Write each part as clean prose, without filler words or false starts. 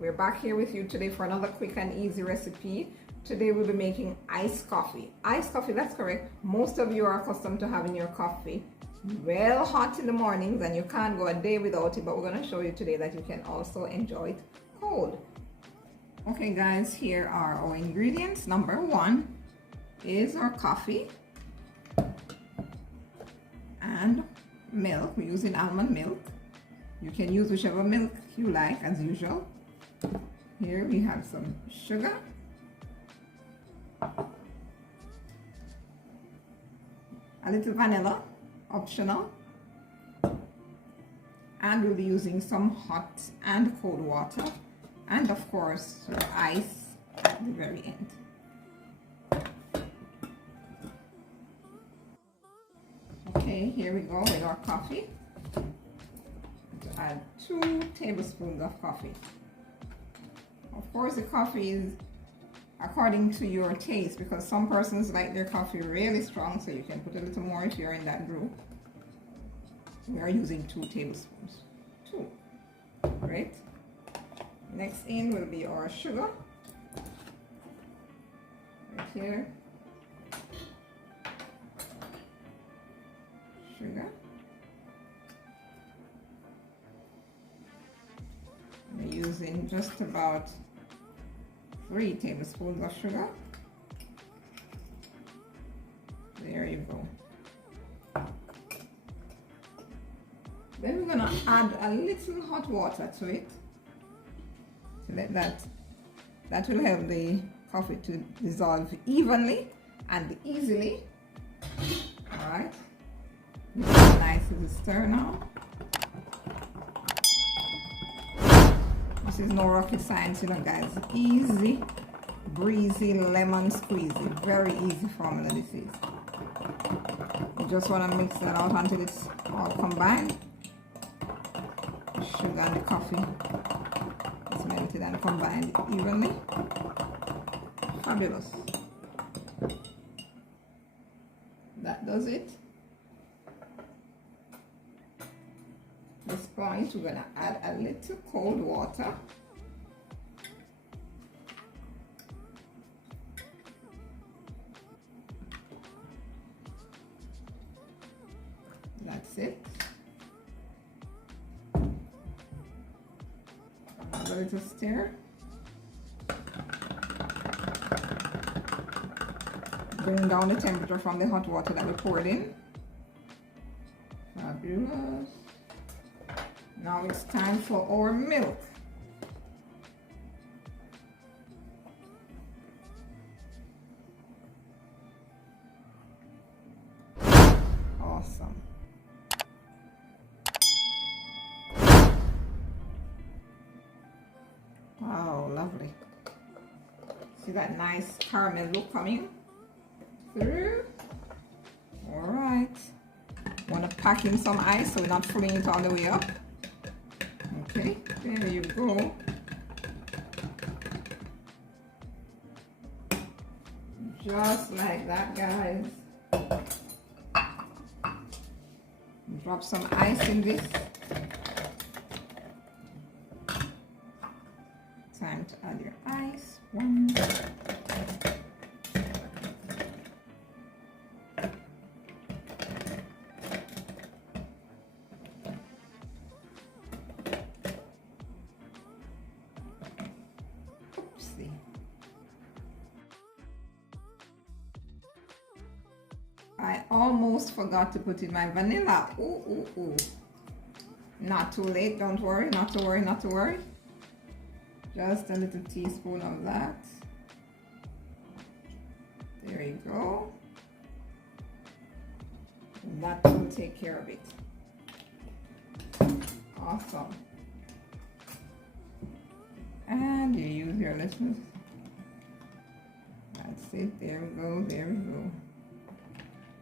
We're back here with you today for another quick and easy recipe. Today we'll be making iced coffee. Iced coffee, that's correct. Most of you are accustomed to having your coffee well hot in the mornings and you can't go a day without it, but we're going to show you today that you can also enjoy it cold. Okay guys, here are our ingredients. Number one is our coffee and milk. We're using almond milk. You can use whichever milk you like as usual. Here we have some sugar, a little vanilla, optional, and we'll be using some hot and cold water, and of course our ice at the very end. Okay, here we go with our coffee. Add 2 tablespoons of coffee. Of course, the coffee is according to your taste, because some persons like their coffee really strong, so you can put a little more if you're in that group. We are using 2 tablespoons. 2. Great. Next in will be our sugar. Right here. Sugar. We're using just about 3 tablespoons of sugar. There you go. Then we're gonna add a little hot water to it. So that will help the coffee to dissolve evenly and easily. All right. Nice little stir now. This is no rocket science, you know, guys. Easy, breezy, lemon squeezy. Very easy formula this is. You just want to mix that out until it's all combined. The sugar and the coffee is melted and combined evenly. Fabulous. That does it. At this point, we're going to add a little cold water. That's it. Have a little stir. Bring down the temperature from the hot water that we poured in. Fabulous. Now it's time for our milk. Awesome. Wow, lovely. See that nice caramel look coming through? All right. Want to pack in some ice so we're not filling it all the way up. Okay, there you go. Just like that, guys. Drop some ice in this. Time to add your ice. 1. I almost forgot to put in my vanilla. Ooh. Not too late, don't worry, not to worry, not to worry. Just a little teaspoon of that. There you go. That will take care of it. Awesome. And you use your little. That's it, there we go, there we go.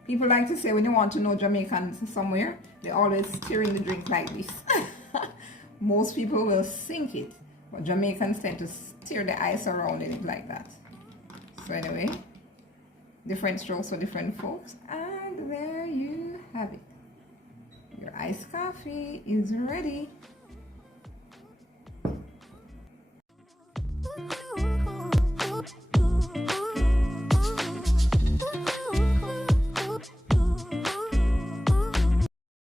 People like to say when you want to know Jamaicans somewhere, they always stirring the drink like this. Most people will sink it, but Jamaicans tend to stir the ice around in it like that. So anyway, different strokes for different folks. And there you have it. Your iced coffee is ready.